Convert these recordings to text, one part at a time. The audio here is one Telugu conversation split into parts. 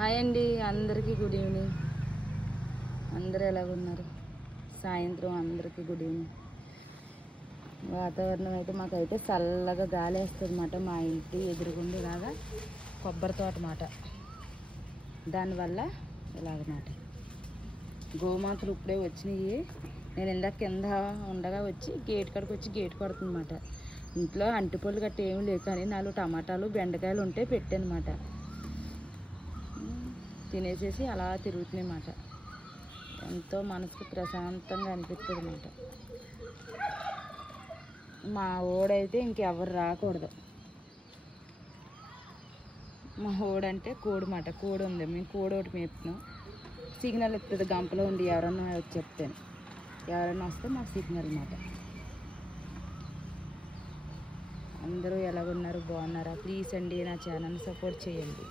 హాయ్ అండి, అందరికీ గుడ్ ఈవినింగ్. అందరూ ఎలాగున్నారు? సాయంత్రం అందరికీ గుడ్ ఈవినింగ్. వాతావరణం అయితే మాకైతే చల్లగా గాలి వేస్తుంది అన్నమాట. మా ఇంటి ఎదురుగుండి ఇలాగా కొబ్బరి తోట మాట. దానివల్ల ఇలాగమాట గోమాతలు ఇప్పుడే వచ్చినాయి. నేను ఇందాక కింద ఉండగా వచ్చి గేట్ కాడికి వచ్చి గేట్ కొడుతుందన్నమాట. ఇంట్లో అంటిపళ్ళు గట్ట ఏమి లేవు, కానీ 4 టమాటాలు బెండకాయలు ఉంటే పెట్టానమాట. తినేసేసి అలా తిరుగుతున్నాయి అన్నమాట. ఎంతో మనసుకు ప్రశాంతంగా అనిపిస్తుంది అన్నమాట. మా ఓడైతే ఇంకెవరు రాకూడదు. మా ఓడంటే కోడి మాట. కోడి ఉంది, మేము కోడి ఒకటి మేపుతున్నాం. సిగ్నల్ ఇస్తుంది గంపలో ఉండి ఎవరన్నా వచ్చి చెప్తాను. ఎవరైనా వస్తే మాకు సిగ్నల్ అన్నమాట. అందరూ ఎలాగున్నారు, బాగున్నారా? ప్లీజ్ అండి నా ఛానల్ని సపోర్ట్ చేయండి.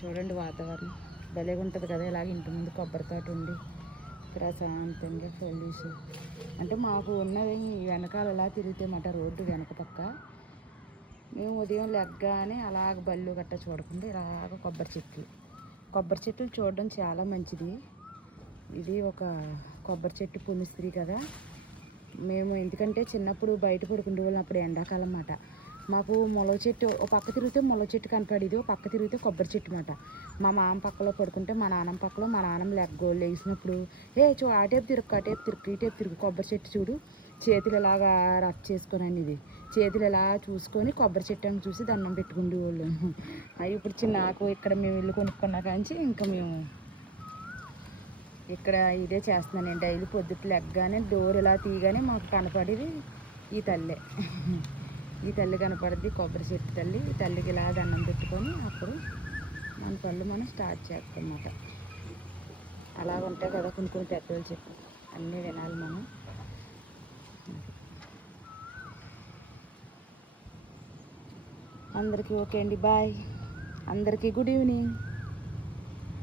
చూడండి వాతావరణం భలేగా ఉంటుంది కదా. ఇలాగ ఇంటి ముందు కొబ్బరి తోట ఉండి ప్రశాంతంగా పొల్యూషన్ అంటే మాకు ఉన్నది వెనకాల ఎలా తిరుగుతాయన్నమాట. రోడ్డు వెనక పక్క మేము ఉదయం లెగ్గానే అలాగ బళ్ళు గట్ట చూడకుండా ఇలాగ కొబ్బరి చెట్లు చూడడం చాలా మంచిది. ఇది ఒక కొబ్బరి చెట్టు పుణ్యస్త్రీ కదా. మేము ఎందుకంటే చిన్నప్పుడు బయట పడుకుంటే వాళ్ళం, అప్పుడు ఎండాకాలం అన్నమాట. మాకు మొలవ చెట్టు ఒక పక్క తిరిగితే మొలవ చెట్టు కనపడేది, ఒక పక్క తిరిగితే కొబ్బరి చెట్టు అన్నమాట. మా మామ పక్కలో పడుకుంటే మా నాన్నమ్మ పక్కలో, మా నాన్నమ్మ లేసినప్పుడు ఆ టేపు తిరుగు ఈ టేపు తిరుగు, కొబ్బరి చెట్టు చూడు, చేతులు ఇలాగా రఫ్ చేసుకొని అనేది చేతులు ఇలా చూసుకొని కొబ్బరి చెట్టు అని చూసి దండం పెట్టుకుండే వాళ్ళు. అవి ఇప్పుడు నాకు ఇక్కడ మేము ఇల్లు కొనుక్కున్నా కానీ ఇంకా మేము ఇక్కడ ఇదే చేస్తున్నాను. నేను డైలీ పొద్దుట లెగ్గానే డోర్ ఇలా తీయగానే మాకు కనపడేది ఈ తల్లే. ఈ తల్లి కనపడద్ది, కొబ్బరి చెట్టు తల్లి. ఈ తల్లికి ఇలా దండం పెట్టుకొని అప్పుడు మన పళ్ళు మనం స్టార్ట్ చేస్తాం అన్నమాట. అలాగ ఉంటాయి కదా కొన్ని పెద్దలు చెప్పి, అన్నీ వినాలి మనం. అందరికీ ఓకే అండి, బాయ్. అందరికీ గుడ్ ఈవినింగ్.